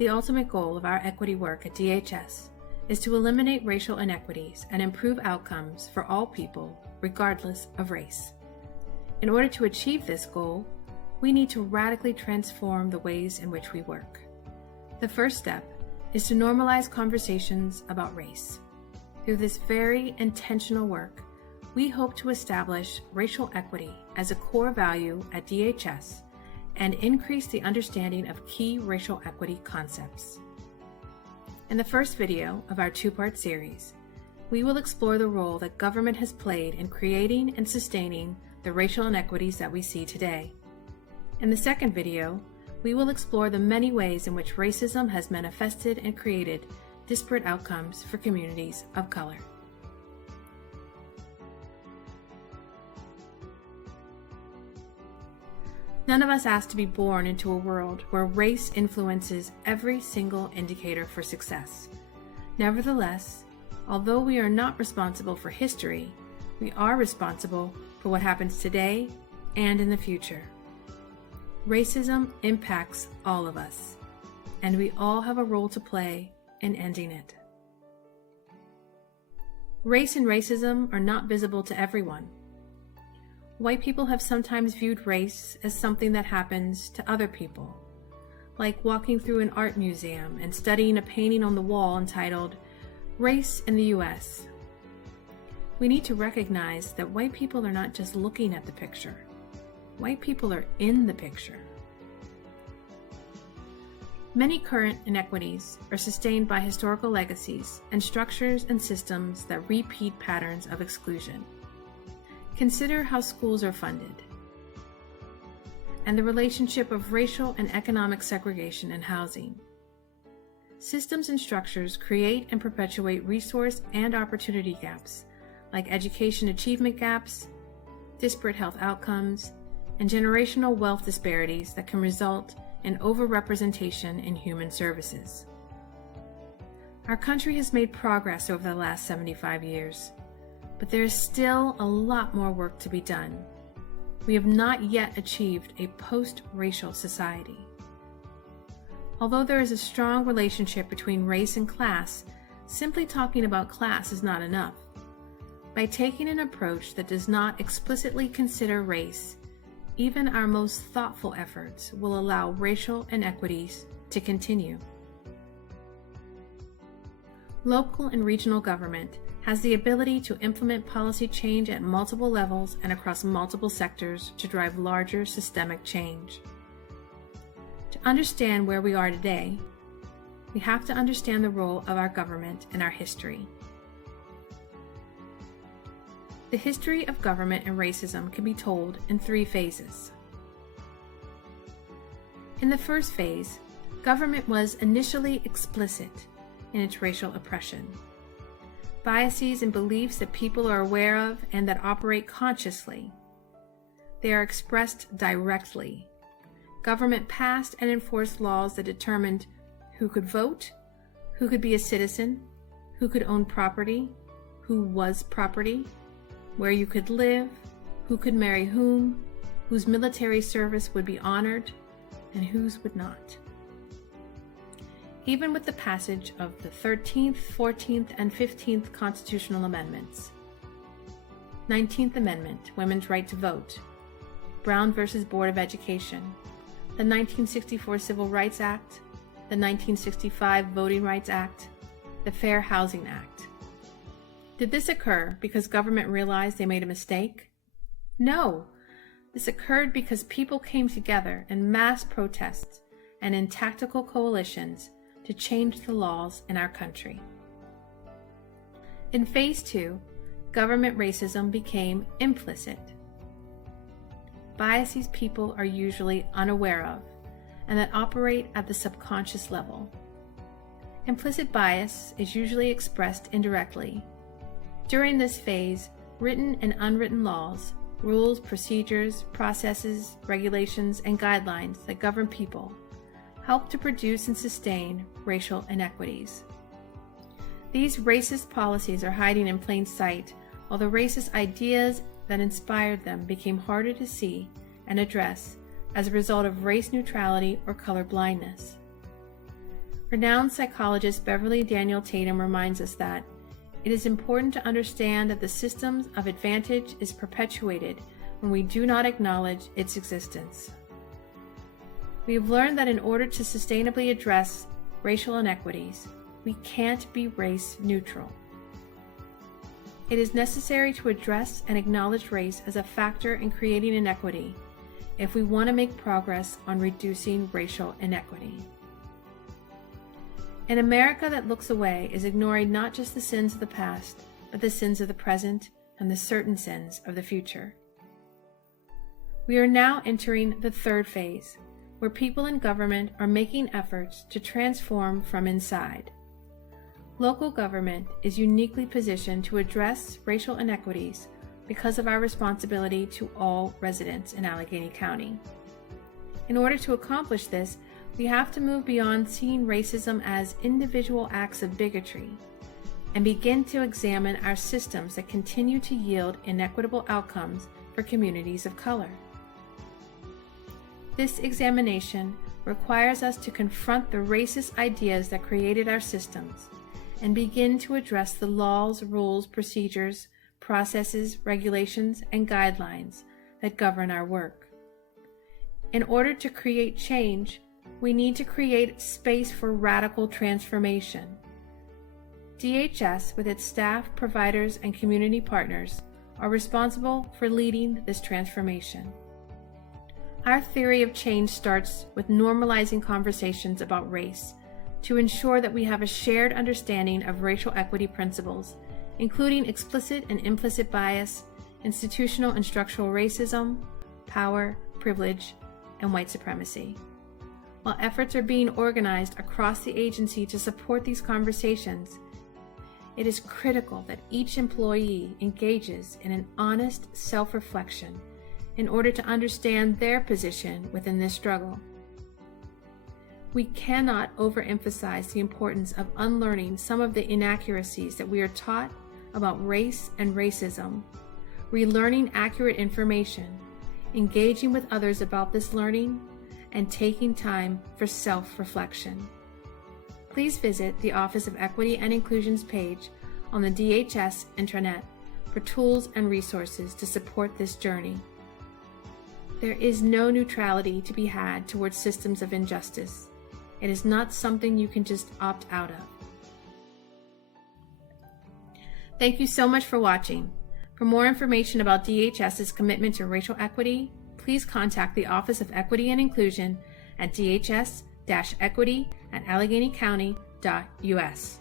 The ultimate goal of our equity work at DHS is to eliminate racial inequities and improve outcomes for all people, regardless of race. In order to achieve this goal, we need to radically transform the ways in which we work. The first step is to normalize conversations about race. Through this very intentional work, we hope to establish racial equity as a core value at DHS and increase the understanding of key racial equity concepts. In the first video of our two-part series, we will explore the role that government has played in creating and sustaining the racial inequities that we see today. In the second video, we will explore the many ways in which racism has manifested and created disparate outcomes for communities of color. None of us asked to be born into a world where race influences every single indicator for success. Nevertheless, although we are not responsible for history, we are responsible for what happens today and in the future. Racism impacts all of us, and we all have a role to play in ending it. Race and racism are not visible to everyone. White people have sometimes viewed race as something that happens to other people, like walking through an art museum and studying a painting on the wall entitled "Race in the U.S." We need to recognize that white people are not just looking at the picture. White people are in the picture. Many current inequities are sustained by historical legacies and structures and systems that repeat patterns of exclusion. Consider how schools are funded and the relationship of racial and economic segregation in housing. Systems and structures create and perpetuate resource and opportunity gaps, like education achievement gaps, disparate health outcomes, and generational wealth disparities that can result in overrepresentation in human services. Our country has made progress over the last 75 years, but there is still a lot more work to be done. We have not yet achieved a post-racial society. Although there is a strong relationship between race and class, simply talking about class is not enough. By taking an approach that does not explicitly consider race, even our most thoughtful efforts will allow racial inequities to continue. Local and regional government has the ability to implement policy change at multiple levels and across multiple sectors to drive larger systemic change. To understand where we are today, we have to understand the role of our government in our history. The history of government and racism can be told in 3 phases. In the first phase, government was initially explicit in its racial oppression. Biases and beliefs that people are aware of and that operate consciously. They are expressed directly. Government passed and enforced laws that determined who could vote, who could be a citizen, who could own property, who was property, where you could live, who could marry whom, whose military service would be honored, and whose would not. Even with the passage of the 13th, 14th, and 15th constitutional amendments, 19th Amendment, Women's Right to Vote, Brown versus Board of Education, the 1964 Civil Rights Act, the 1965 Voting Rights Act, the Fair Housing Act. Did this occur because government realized they made a mistake? No. This occurred because people came together in mass protests and in tactical coalitions to change the laws in our country. In Phase 2, government racism became implicit. Biases people are usually unaware of and that operate at the subconscious level. Implicit bias is usually expressed indirectly. During this phase, written and unwritten laws, rules, procedures, processes, regulations, and guidelines that govern people help to produce and sustain racial inequities. These racist policies are hiding in plain sight, while the racist ideas that inspired them became harder to see and address as a result of race neutrality or color blindness. Renowned psychologist Beverly Daniel Tatum reminds us that it is important to understand that the systems of advantage is perpetuated when we do not acknowledge its existence. We have learned that in order to sustainably address racial inequities, we can't be race neutral. It is necessary to address and acknowledge race as a factor in creating inequity if we want to make progress on reducing racial inequity. An America that looks away is ignoring not just the sins of the past, but the sins of the present and the certain sins of the future. We are now entering the third phase, where people in government are making efforts to transform from inside. Local government is uniquely positioned to address racial inequities because of our responsibility to all residents in Allegheny County. In order to accomplish this, we have to move beyond seeing racism as individual acts of bigotry and begin to examine our systems that continue to yield inequitable outcomes for communities of color. This examination requires us to confront the racist ideas that created our systems and begin to address the laws, rules, procedures, processes, regulations, and guidelines that govern our work. In order to create change, we need to create space for radical transformation. DHS, with its staff, providers, and community partners, are responsible for leading this transformation. Our theory of change starts with normalizing conversations about race to ensure that we have a shared understanding of racial equity principles, including explicit and implicit bias, institutional and structural racism, power, privilege, and white supremacy. While efforts are being organized across the agency to support these conversations, it is critical that each employee engages in an honest self-reflection in order to understand their position within this struggle. We cannot overemphasize the importance of unlearning some of the inaccuracies that we are taught about race and racism, relearning accurate information, engaging with others about this learning, and taking time for self-reflection. Please visit the Office of Equity and Inclusion's page on the DHS intranet for tools and resources to support this journey. There is no neutrality to be had towards systems of injustice. It is not something you can just opt out of. Thank you so much for watching. For more information about DHS's commitment to racial equity, please contact the Office of Equity and Inclusion at dhs-equity@alleghenycounty.us.